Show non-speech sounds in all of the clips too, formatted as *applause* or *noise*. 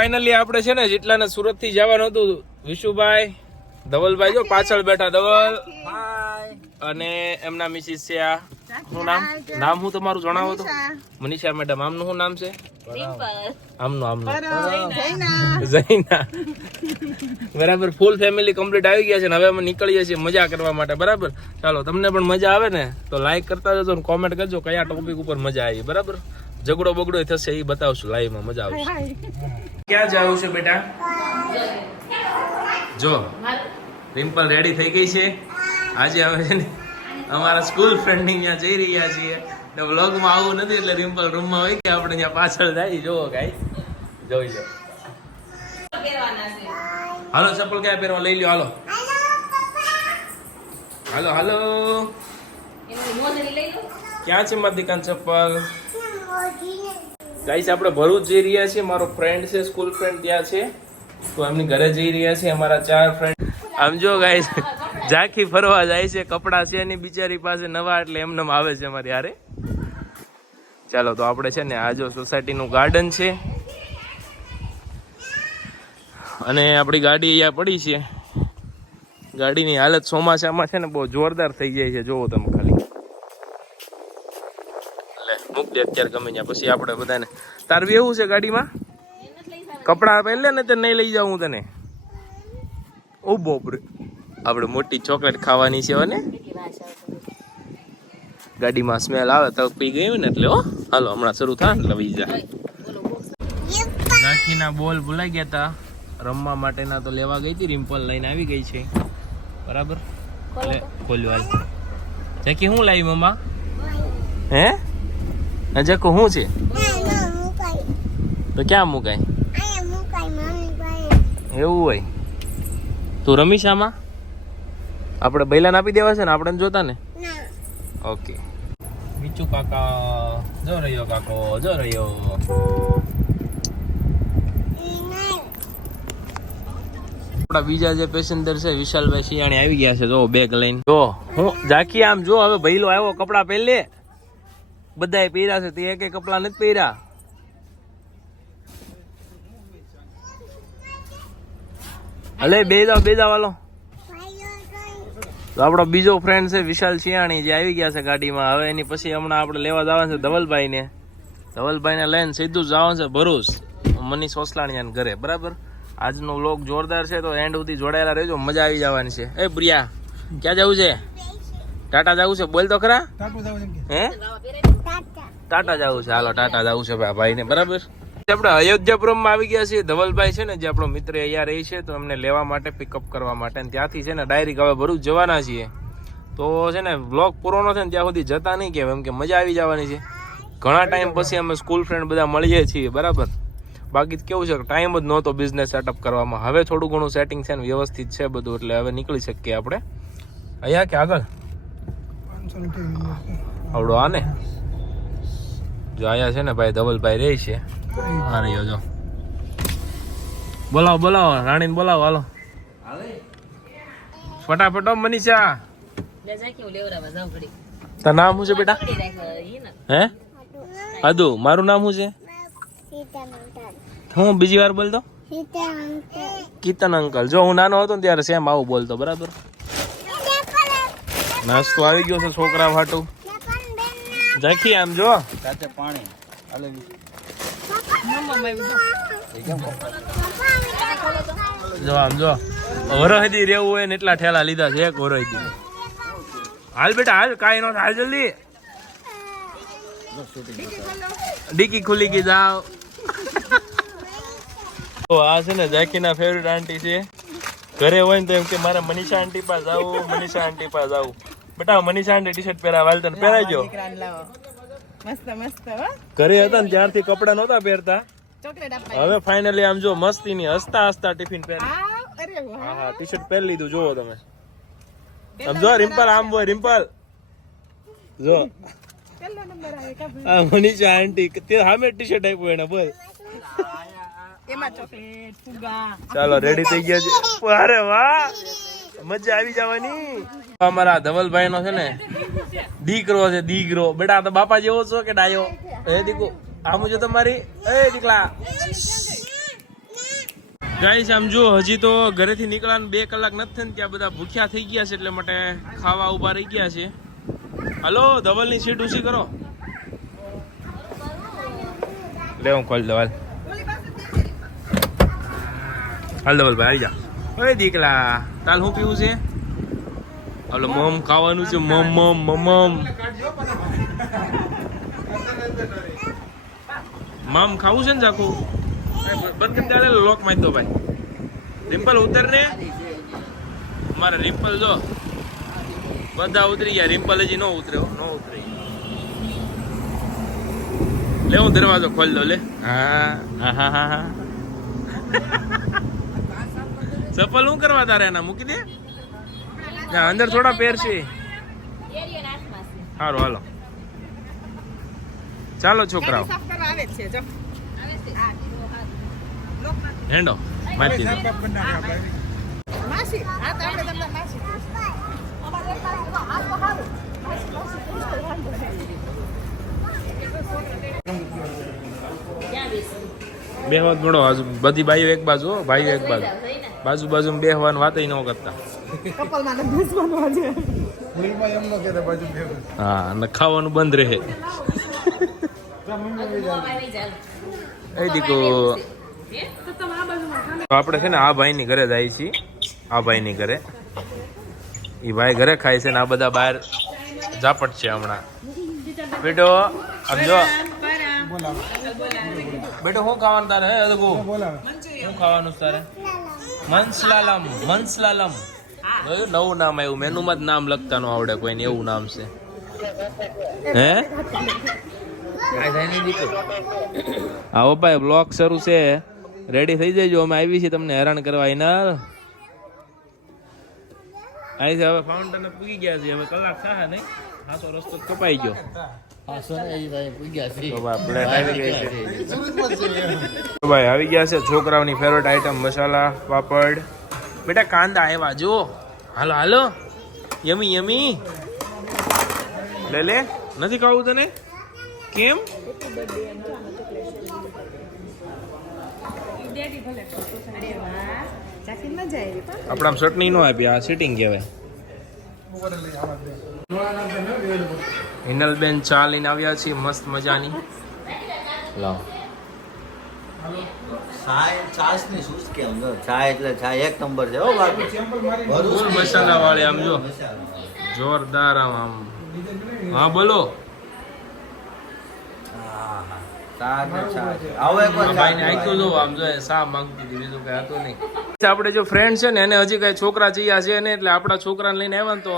Finally આપણે છે ને જેટલાને સુરતથી જવાનું હતું વિશુભાઈ ધવલભાઈ જો પાછળ બેઠા. ધવલ. અને એમના મિસિસ છે આ. શું નામ? નામ હું તમારું જણાવો તો? મનીષા મેડમ આમનું શું નામ છે? આમનું આમનું. જૈના બરાબર ફૂલ ફેમિલી કમ્પ્લીટ આવી ગયા છે ને હવે અમે નીકળીએ છીએ મજા કરવા માટે બરાબર? ચાલો તમને પણ મજા આવે ને તો લાઈક કરતા જજો ને કોમેન્ટ કરજો કયા ટોપિક ઉપર મજા આવી બરાબર? ઝઘડો બગડો થશે એ બતાવશું લાઈવમાં મજા આવશે. ક્યાં જવું છે બેટા? જો રિમ્પલ રેડી થઈ ગઈ છે. આજે હવે છે ને અમારા સ્કૂલ ફ્રેન્ડ ત્યાં જઈ રહ્યા છીએ. ને વ્લોગમાં આવું નથી એટલે રિમ્પલ રૂમમાં હોય કે આપણે ત્યાં પાછળ જાય. જોવો ગાઈ જોઈ લો. હાલો ચપ્પલ ક્યાં પહેરવા? લઈ લ્યો હાલો. હાલો હાલો. ક્યાં છે મારી દુકાન ચપ્પલ? ગાઈસ આપણે ભરૂચ જઈ રહ્યા છીએ. મારો ફ્રેન્ડ છે સ્કૂલ ફ્રેન્ડ ત્યાં છે. તો એમની ઘરે જઈ રહ્યા છીએ. અમારા ચાર ફ્રેન્ડ આમ જો ગાઈસ ઝાંખી ફરવા જાય છે. કપડા છે એની બિચારી પાસે નવા, એટલે એમને આવે છે અમારી હારે. ચાલો, તો આપણે છે ને, આ જો સોસાયટીનું ગાર્ડન છે. અને આપણી ગાડી અહીંયા પડી છે. ગાડીની હાલત ચોમાસામાં છે ને, બહુ જોરદાર થઈ જાય છે. જોવો તમે ખાલી. લે અત્યારે ગમે ત્યાં. પછી આપણે બધાને તારવી એવું છે ગાડીમાં? કપડા પહેલે ને તે નહીં લઈ જાઉં હું તને. ઓ બોપરે. આપણે મોટી ચોકલેટ ખાવાની છે ને. ગાડીમાં સ્મેલ આવે તો પી ગયું ને એટલે હો. હાલો હમણાં શરૂ થાય ને એટલે વહી જાય રાખીના બોલ ભૂલાઈ ગયા તા. રમવા માટેના તો લેવા ગઈ હતી રિમ્પલ લઈને આવી ગઈ છે. બરાબર? ખોલવા જેકી શું લાવી મમ્મા? હે? નજકો શું છે? તો ક્યાં મુકાય? એવું હોય. તું રમીશ આમાં આપણે બૈલાને આપી દેવા છે ને? આપણે જોતા ને? ઓકે. બીજું કાકા જો રહ્યો કાકો જો રહ્યો. આપણા બીજા જે પેસેન્જર છે વિશાલભાઈ શિયાણી આવી ગયા છે. જો બેગ લઈને. જો હું જાકી આમ જો હવે ભૈલો આવ્યો કપડા પહેલે બધાએ પહેર્યા છે તે એક કપડા નથી પહેર્યા. હલે બે જાવ બે જાવ હાલો. તો આપણો બીજો ફ્રેન્ડ છે વિશાલ શિયાણી જે આવી ગયા છે ગાડીમાં. હવે એની પછી હમણાં આપણે લેવા જવાનું છે ધવલભાઈને. ધવલભાઈને લઈને સીધું જવાનું છે ભરૂચ. મનીષ ઓસલાણીયાને ઘરે બરાબર? આજનો વ્લોગ જોરદાર છે તો એન્ડ સુધી જોડાયેલા રહેજો મજા આવી જવાની છે. એ પ્રિયા ક્યાં જવું છે? ટાટા જવું છે? બોલ તો ખરા. હે? ટાટા જવું છે. હાલો ટાટા જવું છે ભાઈ ભાઈને બરાબર? આપણે અયોધ્યાપુરમમાં આવી ગયા છીએ ધવલભાઈ છે ને જે આપણો મિત્ર અહીંયા રહી છે તો એમને લેવા માટે પિકઅપ કરવા માટે. ત્યાંથી છે ને ડાયરેક્ટ હવે ભરૂચ જવાના છીએ. તો છે ને વ્લોગ પૂરો ન થાય ને ત્યાં સુધી જતા નહીં કે એમ કે મજા આવી જવાની છે. ઘણા ટાઈમ પછી અમે સ્કૂલ ફ્રેન્ડ બધા મળીએ છીએ બરાબર? બાકી કેવું છે ટાઈમ જ નહોતો બિઝનેસ સેટઅપ કરવામાં. હવે થોડું ઘણું સેટિંગ છે ને વ્યવસ્થિત છે બધું એટલે હવે નીકળી શકીએ આપણે. અહીંયા કે આગળ? આવડો આ ને જો અહીંયા છે ને ભાઈ ધવલભાઈ રહે છે. આ રહ્યો જો. બોલાવો બોલાવો રાણીને બોલાવો હાલો. ફટાફટ મનીષા. તાર નામ શું છે બેટા? હે? અદુ મારું નામ શું છે? હું બીજી વાર બોલતો? કીર્તન અંકલ જો હું નાનો હતો ને ત્યારે સેમ આવું બોલતો બરાબર? નાસ્તો આવી ગયો છે છોકરા ફાટું ઝાંખી આમ જો. જો આમ જો. વરહદી રહેવું હોય ને એટલા ઠેલા લીધા છે એક વરહદી. હાલ બેટા હાલ. કાંઈ નો હાલ જલ્દી. ડીકી ખુલી ગઈ જાવ તો આ છે ને ઝાંખીના ફેવરેટ આંટી છે. ઘરે હોય ને તો એમ કે મારે મનીષા આંટી પાસે જાવું મનીષા આંટી પાસે જાવું બેટા મનીષા આંટી ટી શર્ટ પહેરા વાલ તને. પહેરાઈ મસ્ત મસ્ત ઘરે હતા ને ત્યારથી કપડા નહોતા પહેરતા. હવે ફાઇનલી આમ જો મસ્તી ની હસતા હસતા ટિફિન પહેર. હા હા ટી શર્ટ પહેરી લીધું જોવો તમે. આમ જો રિમ્પલ આમ હોય રિમ્પલ. જો. આ મનીષા આંટી તે સામે ટી શર્ટ આપ્યું એને બોલ. ચાલો રેડી થઈ ગયા છે. અરે વાહ. મજા આવી જવાની. અમારા ધવલભાઈ નો છે ને, દીકરો છે, દીકરો. બેટા તો બાપા જેવો છો કે ડાયો? એ દીકુ આમ જો તમારી. એ દીકલા આમ જો, હજી તો ઘરેથી નીકળવાનું બે કલાક નથી થઈને ત્યાં બધા ભૂખ્યા થઈ ગયા છે એટલે માટે ખાવા ઊભા રહી ગયા છે. હલો, ધવલની સીટ ઊંચી કરો. લે, હું ખોલ ધવલ. હાલ ધવલભાઈ, આવી જા. ઓય દીકલા તાલ હું પીવું છે? હાલો મમ ખાવાનું છે મમ મમ મમ. મમ ખાવું છે ને જાખું બંધ કરી ત્યારે લોક મારી દો ભાઈ. રિમ્પલ ઉતર ને. મારે રિમ્પલ જો. બધા ઉતરી ગયા રિમ્પલ હજી ન ઉતર્યો ન ઉતરે. લે હું દરવાજો ખોલી દો લે. હા. હા હા હા હા. *laughs* ચપ્પલ શું કરવા તારે એના મૂકી દે? ના અંદર થોડા પેર છે સારું હાલો ચાલો છોકરાઓ. હેંડો મારી બે માસી હા તો આપણે તમને માસી કહીશું. અમારે એક તારીખ તો આ તો હારું. માસી, માસી કહીશું તો વાંધો નહીં. બેહવા જ મળો બધી બાઈઓ એક બાજુ ભાઈઓ એક બાજુ બાજુ બાજુ બેહવાનું વાત ન કરતા કપલમાં ને બેસવાનું આજે. હા અને ખાવાનું બંધ રહે. એ દીકો તો આપણે છે ને આ ભાઈની ઘરે જાય છીએ. આ ભાઈની ઘરે. એ ભાઈ ઘરે ખાય છે ને આ બધા બહાર ઝાપટ છે હમણાં. બેટો આમ જો. બેટો શું ખાવાનું તારે? હે અદગુ શું ખાવાનું તારે? મંસલાલમ મનસલાલમ. જોયું? નવું નામ આવ્યું. મેનુમાં જ નામ લખતા ન આવડે કોઈને એવું નામ છે. હે? આવો ભાઈ બ્લોક શરૂ છે. રેડી થઈ જજો અમે આવી છીએ તમને હેરાન કરવા એના છે હવે ફાઉન્ટેન પૂગી ગયા છે હવે કલાક થાય નહીં. હા તો રસ્તો કપાઈ ગયો. ભાઈ આવી આવી ગયા છે છોકરાઓની ફેવરેટ આઈટમ મસાલા પાપડ. બેટા કાંદા આવ્યા જો હાલો હાલો. યમી યમી. લે લે નથી ખાવું તને? કેમ? આપણા ચટણી નો આપી આ સિટિંગ કહેવાય. હિનલબેન ચા લઈને આવ્યા છીએ મસ્ત મજાની. લાવ. એટલે એક નંબર છે હો ફૂલ મસાલા વાળી આમ જો. જોરદાર આમ આમ. હા બોલો. આપણે જો ફ્રેન્ડ છે ને એને હજી કઈ છોકરા ચિયા છે ને એટલે આપણા છોકરાને લઈને આવ્યા ને તો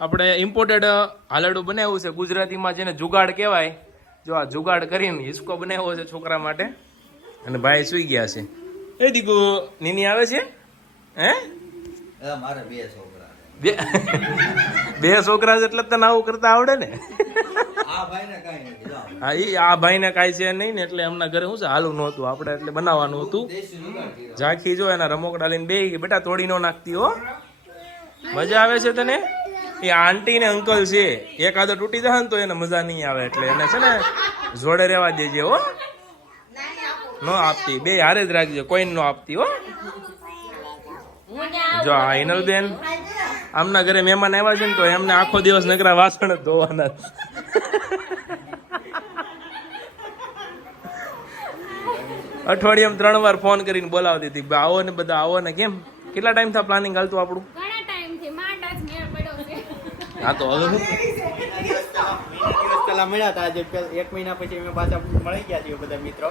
આપણે ઇમ્પોર્ટેડ હાલડું બનાવ્યું છે. ગુજરાતીમાં જેને જુગાડ કહેવાય જો આ જુગાડ કરીને હિસકો બનાવ્યો છે છોકરા માટે. અને ભાઈ સુઈ ગયા છે. એ દીકુ નીની આવે છે? હે? મારે બે છોકરા બે બે છોકરા એટલે તને આવું કરતા આવડે ને. હા એ આ ભાઈને કાંઈ છે નહીં ને એટલે એમના ઘરે શું છે? હાલું નહોતું આપણે એટલે બનાવવાનું હતું. ઝાંખી જો એના રમોકડા લઈને બે બેટા તોડી નો નાખતી હો. મજા આવે છે તને? એ આંટી ને અંકલ છે. એક આદો તૂટી જાય ને તો એને મજા નહીં આવે એટલે એને છે ને જોડે રહેવા દેજે હો. નો આપતી. બે હારે જ રાખજો કોઈન નો આપતી હો. જો આઈનલ બેન આમના ઘરે મહેમાન આવ્યા છે ને તો એમને આખો દિવસ નકરા વાસણ જ ધોવાના અઠવાડિયામાં ત્રણ વાર ફોન કરીને બોલાવતી હતી "બા, આવો ને બધા આવો ને કેમ? કેટલા ટાઈમ થા પ્લાનિંગ હાલતું આપણું? ઘણા ટાઈમથી માંડ જ મેળ પડ્યો છે. હા તો હવે પહેલા મળ્યા હતા. આજે એક મહિના પછી અમે પાછા મળી ગયા છીએ બધા મિત્રો.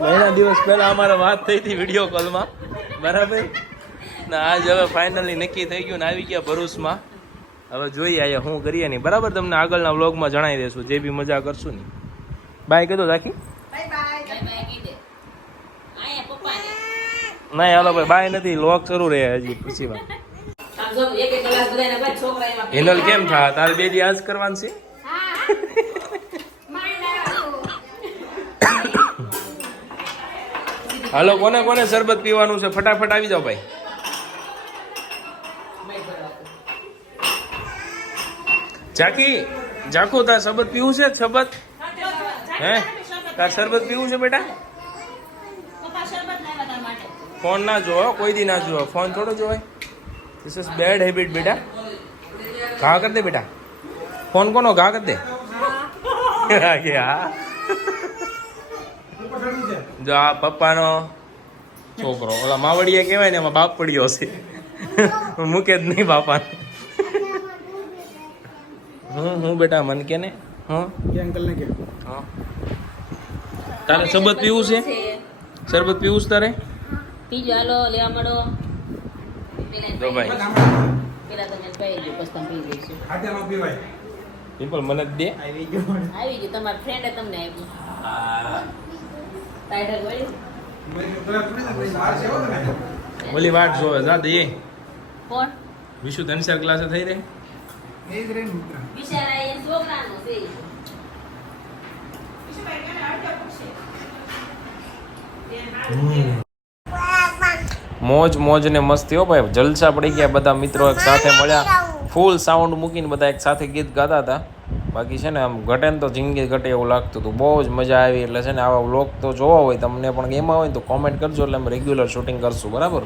મહિના દિવસ પહેલા અમારે વાત થઈ હતી વીડિયો કોલમાં બરાબર? ને આજ હવે ફાઇનલી નક્કી થઈ ગયું ને આવી ગયા ભરૂચમાં. હવે જોઈએ આયા હું કરીએ નહીં બરાબર? તમને આગળના વ્લોગમાં જણાવી દેશું. જે બી મજા કરશું ને. બાય કીધું રાખી. Bye bye. બાય બાય કીધે આયા પપ્પાને ના હાલો ભાઈ બાય નથી. લોક શરૂ રહે હજી પછી વાત. હિનલ કેમ થા? તારે બે દી આજ કરવાનું છે? હાલો, કોને કોને શરબત પીવાનું છે? ફટાફટ આવી જાઓ ભાઈ. જાકી, જાકુ, તાર શરબત પીવું છે? શરબત? હે? તાર શરબત પીવું છે બેટા? ફોન ના જોવો કોઈ દી ના જોવો ફોન થોડો જોવાય ધીસ ઇઝ બેડ હેબિટ બેટા. ઘા કર દે બેટા. ફોન કોનો? ઘા કર દે. હા. જો આ પપ્પાનો છોકરો ઓલા માવડીએ કહેવાય ને એમાં બાપ પડ્યો છે. મૂકે જ નહીં બાપા હું હું બેટા મન કે ને? હું? કે અંકલ ને કે. હા. તારે શરબત પીવું છે? શરબત પીવું છે તારે? પીજો હાલો લેવા મળો. જો ભાઈ. પેલા તમે પી લઈશું. હાથે નો પીવાય. પિમ્પલ મને જ દે. આવી ગયો આવી ગયો તમારા ફ્રેન્ડે તમને આપ્યું. ટાઈટર વળી? ઓલી વાટ જોવે જા દે કોણ? વિશુ ધનસર ક્લાસે થઈ રહી? બિચારા એ છોકરાનો છે. મોજ મોજ ને મસ્તી હો ભાઈ. જલસા પડી ગયા બધા મિત્રો એક સાથે મળ્યા. ફૂલ સાઉન્ડ મૂકીને બધા એક સાથે ગીત ગાતા હતા. બાકી છે ને આમ ઘટે ને તો જિંદગી ઘટે એવું લાગતું હતું. બહુ જ મજા આવી. એટલે છે ને આવા વ્લોગ તો જોવા હોય તમને પણ ગેમમાં હોય ને તો કોમેન્ટ કરજો. એટલે અમે રેગ્યુલર શૂટિંગ કરશું. બરાબર?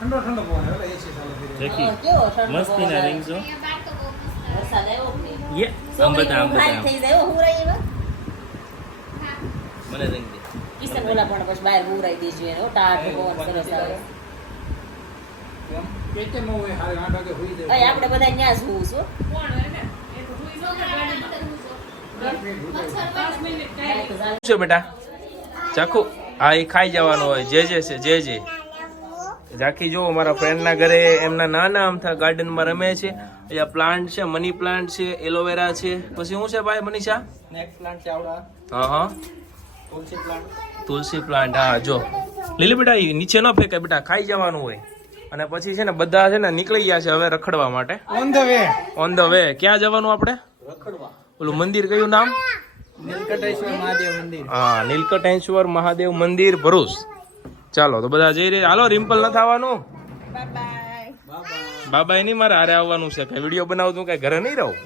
ઠંડો ઠંડો પવન એસી ચાલે? યે આમ બધા આમ બધા. મને દે. કિશન ઓલા પણ પછી બહાર હુંરાઈ દેજો એનો ટાટ પવન સરસ આવે. આપણે બધા ન્યા જ હુંશું, હો. હાલ તો ચાલે. શું બેટા? ચાકુ હા એ ખાઈ જવાનો હોય. જે જે છે જે જે. ઝાંખી જો મારા ફ્રેન્ડના ઘરે એમના નાના અમથા ગાર્ડનમાં રમે છે. અહીંયા પ્લાન્ટ છે મની પ્લાન્ટ છે એલોવેરા છે. પછી શું છે ભાઈ મનીષા? નેક્સ્ટ પ્લાન્ટ ચાવડા હા હા. તુલસી પ્લાન્ટ હા જો. લીલી બેટા એ નીચે ન ફેંકાય બેટા ખાઈ જવાનું હોય. અને પછી છે ને બધા છે ને નીકળી ગયા છે હવે રખડવા માટે. On the way on the way ક્યાં જવાનું આપણે? રખડવા. ઓલું મંદિર કયું નામ? નીલકંઠેશ્વર મહાદેવ મંદિર. હા નીલકંઠેશ્વર મહાદેવ મંદિર ભરૂચ. ચાલો તો બધા જઈ રહ્યા. હાલો રિમ્પલ ન થવાનું? બાબા નહીં મારે હારે આવવાનું છે. કઈ વીડિયો બનાવતું કઈ ઘરે નહીં રહું?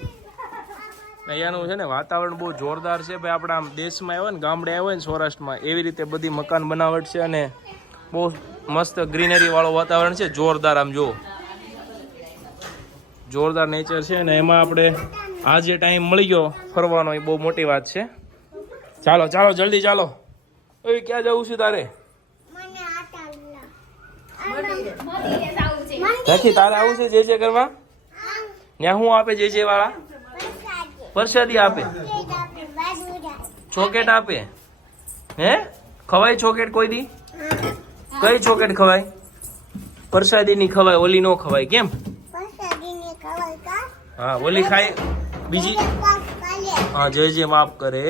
અહીંયાનું છે ને વાતાવરણ બહુ જોરદાર છે ભાઈ આપણા આમ દેશમાં આવ્યો ને ગામડે આવ્યો ને સૌરાષ્ટ્રમાં એવી રીતે બધી મકાન બનાવટ છે અને બહુ મસ્ત ગ્રીનરી વાળું વાતાવરણ છે જોરદાર આમ જો જોરદાર નેચર છે અને એમાં આપણે આ જે ટાઈમ મળી ગયો ફરવાનો એ બહુ મોટી વાત છે. ચાલો ચાલો જલ્દી ચાલો. એ ક્યાં જવું છે તારે? તારે આવું છે જે જે કરવા? ત્યાં હું આપે જે જે વાળા? પરસાદી આપે. ચોકેટ આપે. હે? ખવાય ચોકેટ કોઈ દી? કઈ ચોકેટ ખવાય? પરસાદી ની ખવાય ઓલી નો ખવાય કેમ? હા ઓલી ખાય બીજી? હા જય જય માફ કરે.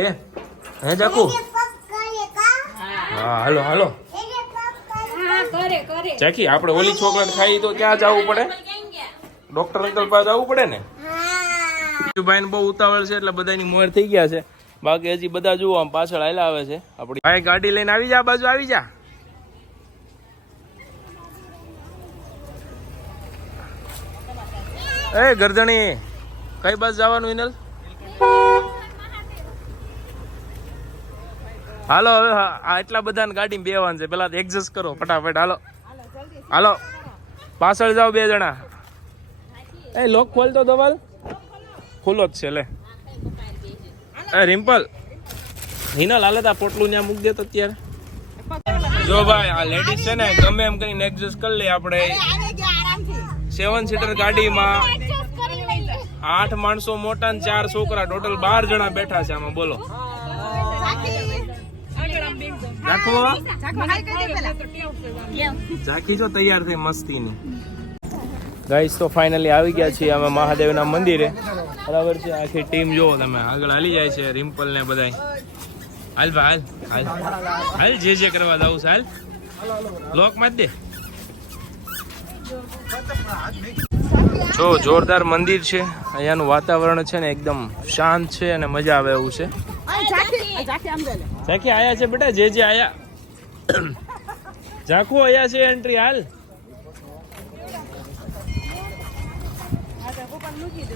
હે જાકુ? હા હાલો હાલો. ચાકી આપણે ઓલી ચોકલેટ ખાઈ તો ક્યાં જવું પડે? ડોક્ટર અંકલ પાસે જવું પડે ને? ભાઈ બહુ ઉતાવળ છે, એટલે બધાની મોર થઈ ગયા છે. બાકી હજી બધા જુઓ, આમ પાછળ આયલા આવે છે. આપડી ભાઈ ગાડી લઈને આવી જા બાજુ આવી જા. એ ગરદણી કઈ બાજુ જવાનું ઇનલ હાલો, હવે આ એટલા બધા ગાડી બેવાનું છે. પેલા એડજસ્ટ કરો, ફટાફટ, હાલો. હાલો. પાછળ જાઓ બે જણા. એ, લોક ખોલતો દવાલ? ખુલ્લો જ છે લે. એ રિમ્પલ. હિનલ હાલે તા પોટલું ત્યાં મૂકી દેતો અત્યારે. જો ભાઈ આ લેડીઝ છે ને ગમે એમ કરીને એડજસ્ટ કરી લે આપણે. સેવન સીટર ગાડીમાં આઠ માણસો મોટા ને ચાર છોકરા. ટોટલ બાર જણા બેઠા છે આમાં બોલો. રાખો. ઝાંખી જો તૈયાર થઈ મસ્તીની. ગાઈસ તો ફાઇનલી આવી ગયા છીએ અમે મહાદેવના મંદિરે. બરાબર છે, આખી ટીમ જોવો તમે, આગળ હાલી જાય છે રિમ્પલ ને બધાય. હાલ ભાઈ હાલ હાલ. હાલ, જે જે કરવા જાવ છે, હાલ. લોકમાં દે. જો, જોરદાર મંદિર છે, અહીંયાનું વાતાવરણ છે ને એકદમ શાંત છે અને મજા આવે એવું છે. ઝાંખી આયા છે બેટા, જે જે આયા. ઝાંખું આયા છે એન્ટ્રી હાલ.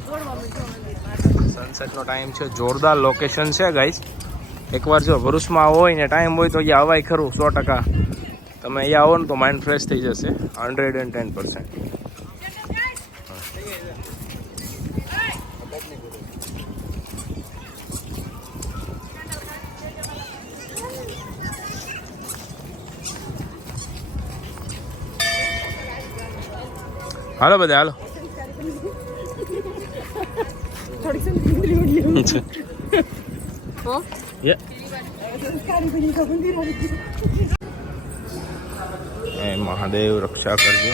સનસેટ નો ટાઈમ છે. જોરદાર લોકેશન છે ગાઈસ એકવાર જો ભરૂચમાં હોય ને ટાઈમ હોય તો અહીંયા અવાય ખરું, સો ટકા. તમે અહીંયા આવો ને તો માઇન્ડ ફ્રેશ થઈ જશે. હંડ્રેડ એન્ડ ટેન હાલો બધા, હાલો. આવી ગયું. એ મહાદેવ રક્ષા કરજો